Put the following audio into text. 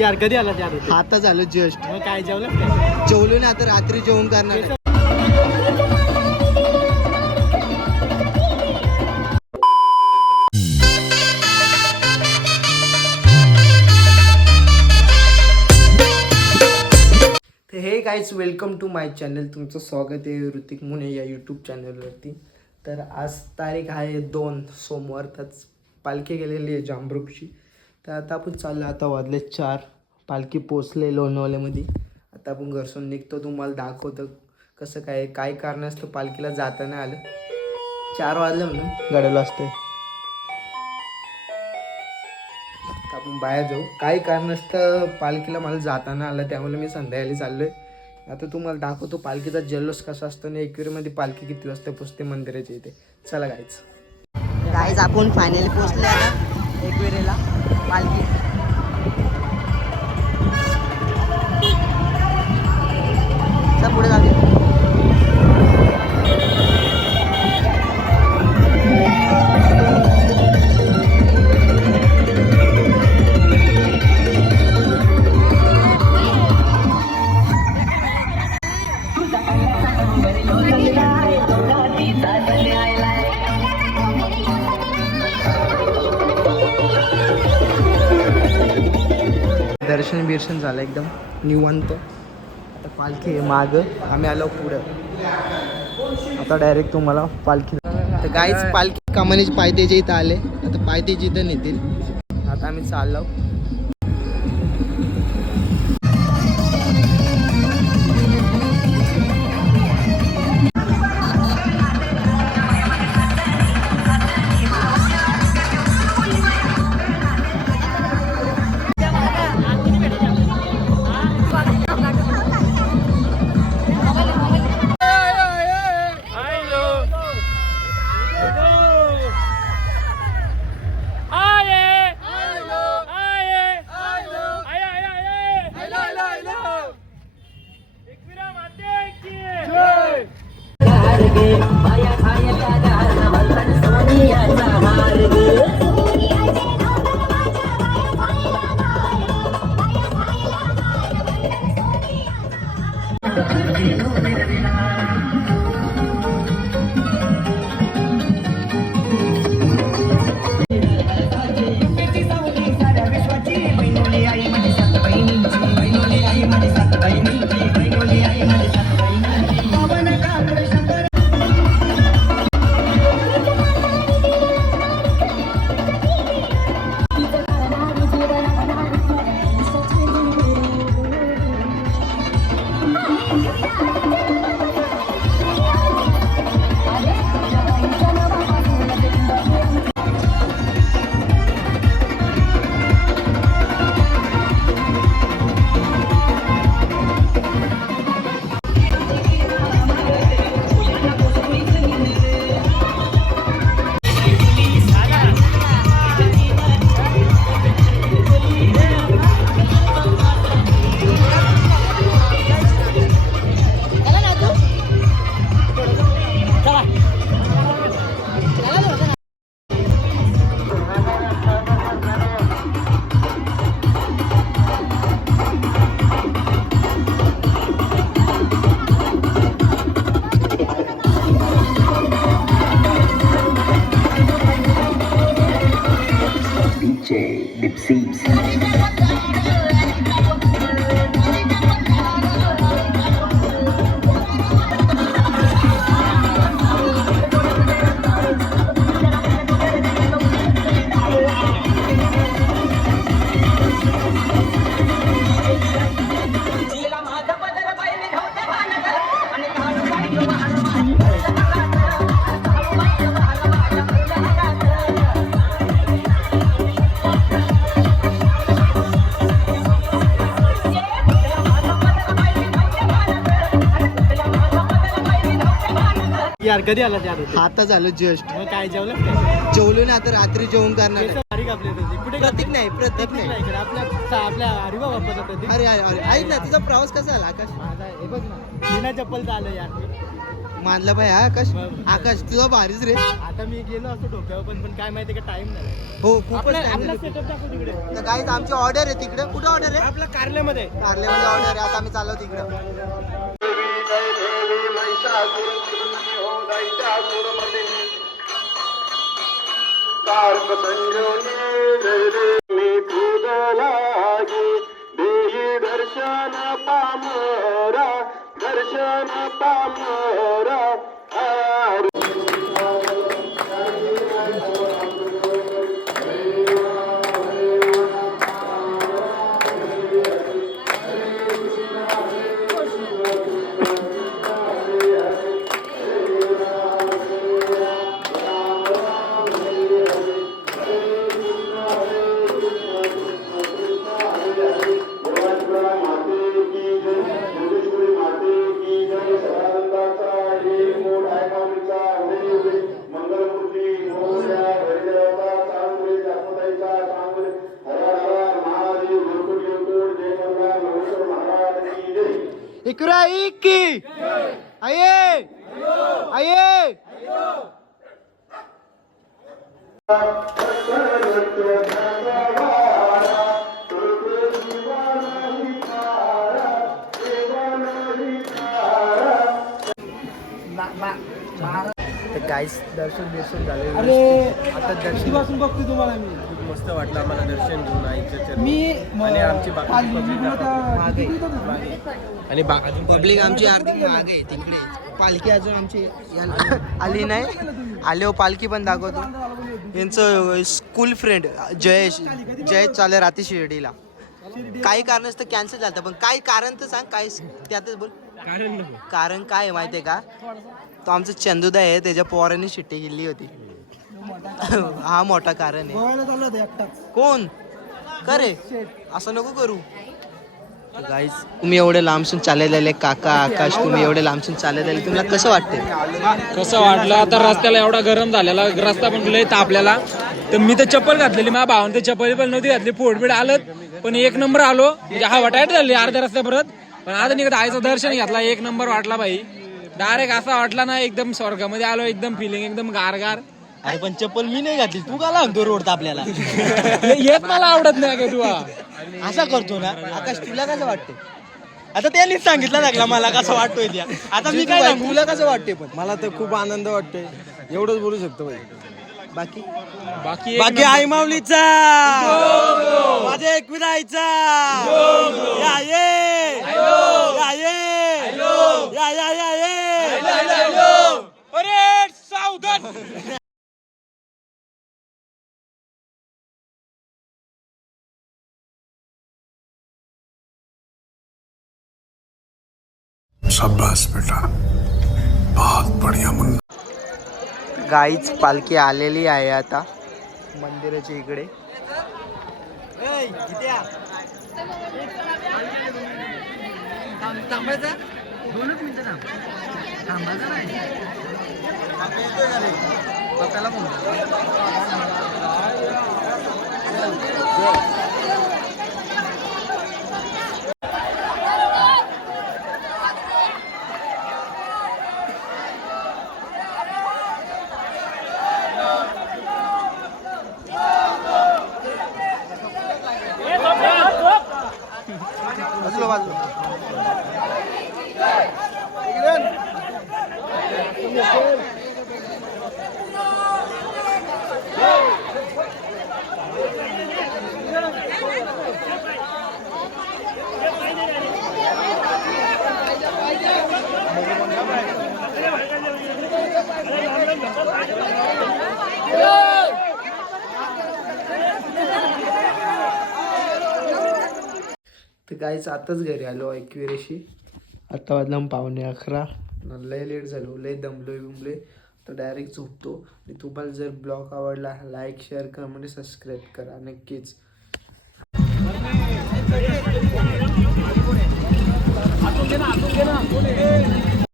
यार कधी आला यार? आता झालं जस्ट. मग काय जेवलं काय? जेवलो ना, आता रात्री जेवण करणार आहे. तर hey guys, welcome to my channel. तुमचं स्वागत आहे ऋतिक मुने या यूट्यूब चॅनलवरती. तर आज तारीख आहे 2 सोमवार. त्याच पालखी गेलेली आहे जांभरुखची. तर आता आपण चाललो, आता वाजले 4. पालखी पोचले लोणावळ्यामध्ये. आता आपण घरसून निघतो, तुम्हाला दाखवतो कसं काय कारणास्तव पालखीला जाता नाही आलं. 4 वाजले म्हणून गाडीला असते. आपण बाहेर जाऊ. काही कारणास्तव पालखीला मला जाताना आलं, त्यामुळे मी संध्याकाळी चाललोय. आता तुम्हाला दाखवतो पालखीचा जल्लोष कसा असतो आणि एकविरेमध्ये पालखी किती वाजता पोचते मंदिराच्या इथे. चला गाईज आपण फायनली पोचले आता एकविरेला. पालखी पुढे जाऊया. दर्शन बिर्शन झालं एकदम निवांत. आता पालखी आहे मागं, आम्ही आलो पुढं. आता डायरेक्ट तुम्हाला पालखी. तर गाईच पालखी कमानीच पायथ्याच्या इथं आले. आता पायथ्याच्या इथं नेतील. आता आम्ही चाललो. यार कधी आला यार? आता झालं जस्ट. मग काय जेवलं काय? जेवलो ना, आता रात्री जेवण करणार आहे. तारीख आपल्या कुठे? प्रतीक नाही. इकडे आपल्या हरिबा बाप्पाचा प्रतीक. अरे ऐक ना, तुझा प्रवास कसा झाला आकाश? माझा हे बघ ना, बिना चप्पलचा आलं यार. मानला पाहिजे आकाश. आकाश तुझा भारीच रे. आता मी गेलो असतो डोक्यावर पण काय माहिती का टाइम नाही. हो खूपच आपला सेटअप दाखव तिकडे. तर गाईज आमची ऑर्डर आहे तिकडे. कुठे ऑर्डर आहे? आपला कारल्यामध्ये. कारल्यामध्ये ऑर्डर आहे. आता आम्ही चाललो तिकडे. दर्शन पामोरा दर्शन पामोरा इकरा इक्की आये आये. गाईस दर्शन झालं. आता दर्शन पासून बघतो तुम्हाला मी. मस्त वाटलं आम्हाला दर्शन घेऊन आईच्या चरणी. मी आणि आमची बाकी आणि पब्लिक आमची अर्धी मागे आहे तिकडे. पालखी अजून आमची आली नाही. आले हो पालखी पण दाखवतो. यांचं स्कूल फ्रेंड जयेश चालले रात्री शिर्डीला. काही कारणास्तव कॅन्सल झालं. पण काय कारण तर सांग. काय त्यातच बोल. कारण काय आहे माहिती आहे का? तो आमचा चंदुदा आहे. त्याच्या पोराने शिट्टी गेली होती. हा मोठा कारण आहे. कोण करे असं नको करू. गाईज तुम्ही एवढे लांबसून चाललेले काका आकाश, तुम्ही एवढे लांबसून चाललेले, तुम्हाला कसं वाटतंय? कसं वाटलं? आता रस्त्याला एवढा गरम झालेला, रस्ता पण लय तापलेला. तर मी तर चप्पल घातलेली, माझ्या भावाने तर चप्पल पण नव्हती घातली. पोटबीड आलं पण एक नंबर आलो. म्हणजे हवा टाईट झाली अर्ध्या रस्त्या परत. पण आता निघत आईचं दर्शन घेतला. एक नंबर वाटला भाई. डायरेक्ट असा वाटला ना एकदम स्वर्गामध्ये आलो. एकदम फिलिंग एकदम गारगार. अरे पण चप्पल मी नाही घातली. तू का लागतो रोड आपल्याला? येत मला आवडत नाही का तू असा करतो ना. आकाश तुला कसं वाटतं? आता त्यांनीच सांगितलं लागला मला कसं वाटतोय त्या. आता मी काय सांगू? तुला कसं वाटते? पण मला तर खूप आनंद वाटतोय. एवढंच बोलू शकतो भाई. बाकी बाकी बाकी आई माऊलीचा माझ्या एकविरायचा या ये या ये या या या ये. अरे सावधान. शाबाश बेटा, बहुत बढ़िया मुन्ना. गाईच पालखी आलेली आहे आता मंदिराच्या इकडे. बसलो बाजू. तर गाईच आताच घरी आलो एकविरेशी. आता वाजला 11:15. लय लेट झालो, लय दमलोय बिमलोय. तर डायरेक्ट झोपतो. आणि तुम्हाला जर ब्लॉग आवडला लाईक शेअर करा म्हणजे सबस्क्राईब करा नक्कीच. आतून घे ना.